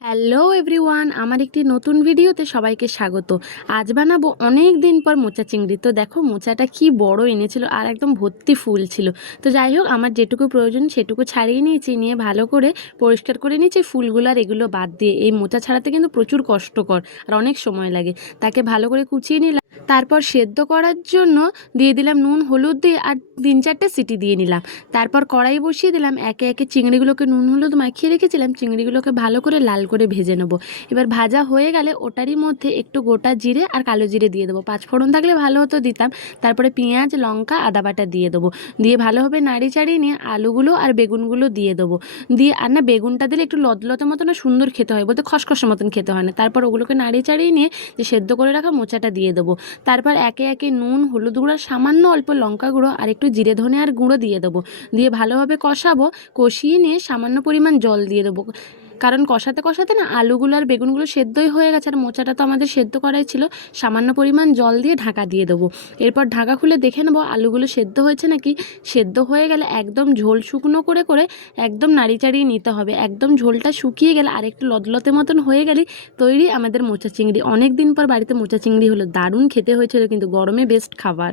Hello everyone, আমার একটি নতুন ভিডিওতে সবাইকে স্বাগত। আজ বানাবো অনেক দিন পর মোচা চিংড়ি। তো দেখো মোচাটা কি বড় এনেছিল আর একদম ভর্তি ফুল ছিল। তো যাই হোক, আমার যেটুকু প্রয়োজন সেটুকু ছাড়িয়ে নিয়েছি, নিয়ে ভালো করে পরিষ্কার করে নিয়েছি ফুলগুলো আর এগুলো বাদ দিয়ে। এই মোচা ছাড়াতে কিন্তু প্রচুর কষ্টকর আর অনেক সময় লাগে। তাকে ভালো করে কুচিয়ে নিলাম, তারপর সেদ্ধ করার জন্য দিয়ে দিলাম নুন হলুদ দিয়ে আর 3-4টে সিটি দিয়ে নিলাম। তারপর কড়াই বসিয়ে দিলাম, একে একে চিংড়িগুলোকে নুন হলুদ মাখিয়ে রেখেছিলাম, চিংড়িগুলোকে ভালো করে লাল করে ভেজে নেব। এবার ভাজা হয়ে গেলে ওটারই মধ্যে একটু গোটা জিরে আর কালো জিরে দিয়ে দেবো, পাঁচফোড়ন থাকলে ভালো হতো দিতাম। তারপরে পেঁয়াজ লঙ্কা আদা বাটা দিয়ে দেবো, দিয়ে ভালোভাবে নাড়ি চাড়িয়ে নিয়ে আলুগুলো আর বেগুনগুলো দিয়ে দেবো। দিয়ে আর না, বেগুনটা দিলে একটু লদলতে মতো না সুন্দর খেতে হয়, বলতে খসখসে মতন খেতে হয় না। তারপর ওগুলোকে নাড়ি চাড়িয়ে নিয়ে যে সেদ্ধ করে রাখা মোচাটা দিয়ে দেবো। তারপর একে একে নুন হলুদ গুঁড়ো সামান্য অল্প লঙ্কা গুঁড়ো আর একটু জিরে ধনে আর গুঁড়ো দিয়ে দেবো, দিয়ে ভালোভাবে কষাবো। কষিয়ে নিয়ে সামান্য পরিমাণ জল দিয়ে দেবো, কারণ কষাতে কষাতে না আলুগুলো আর বেগুনগুলো সেদ্ধই হয়ে গেছে আর মোচাটা তো আমাদের সেদ্ধ করাই ছিল। সামান্য পরিমাণ জল দিয়ে ঢাকা দিয়ে দেবো। এরপর ঢাকা খুলে দেখে নেবো আলুগুলো সেদ্ধ হয়েছে নাকি। সেদ্ধ হয়ে গেলে একদম ঝোল শুকনো করে করে একদম নাড়ি চাড়িয়ে নিতে হবে। একদম ঝোলটা শুকিয়ে গেলে আর একটু লদলতে মতন হয়ে গেলে তৈরি আমাদের মোচা চিংড়ি। অনেক দিন পর বাড়িতে মোচা চিংড়ি হলো, দারুণ খেতে হয়েছিল, কিন্তু গরমে বেস্ট খাবার।